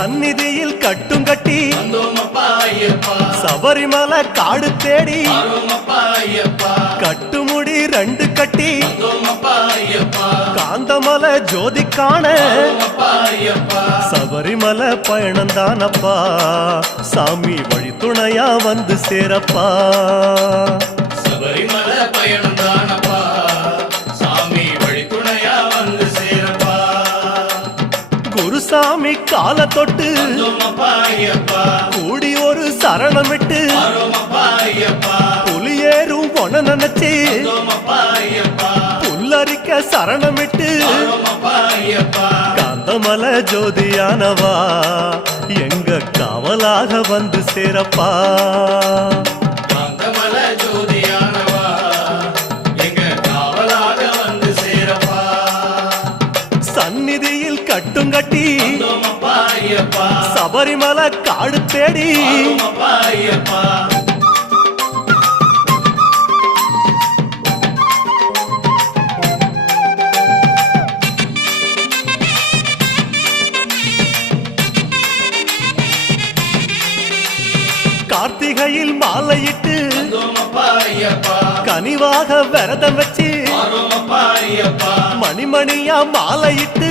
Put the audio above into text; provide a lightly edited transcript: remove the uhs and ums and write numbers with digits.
சந்நிதியில் கட்டும் கட்டி சபரிமலை காடு தேடி கட்டுமுடி 2 கட்டி காந்தமலை ஜோதி காண சபரிமலை பயணந்தானப்பா சாமி வழி துணையா வந்து சேரப்பா. சபரிமலை பயணந்தானப்பா சாமி வழி துணையா வந்து சேரப்பா. குருசாமி கால தொட்டு கூடி ஒரு சரணமிட்டு புலியேறும் பொன நினைச்சு புல்லரிக்க சரணமிட்டு காந்தமலை ஜோதியானவா எங்க காவலாக வந்து சேரப்பா. காந்தமலை ஜோதியானவா எங்க காவலாக வந்து சேரப்பா. சந்நிதியில் கட்டும் கட்டி சபரிமலை காடு தேடி கார்த்திகையில் மாலையிட்டு கனிவாக விரதம் வச்சு மணிமணியா மாலையிட்டு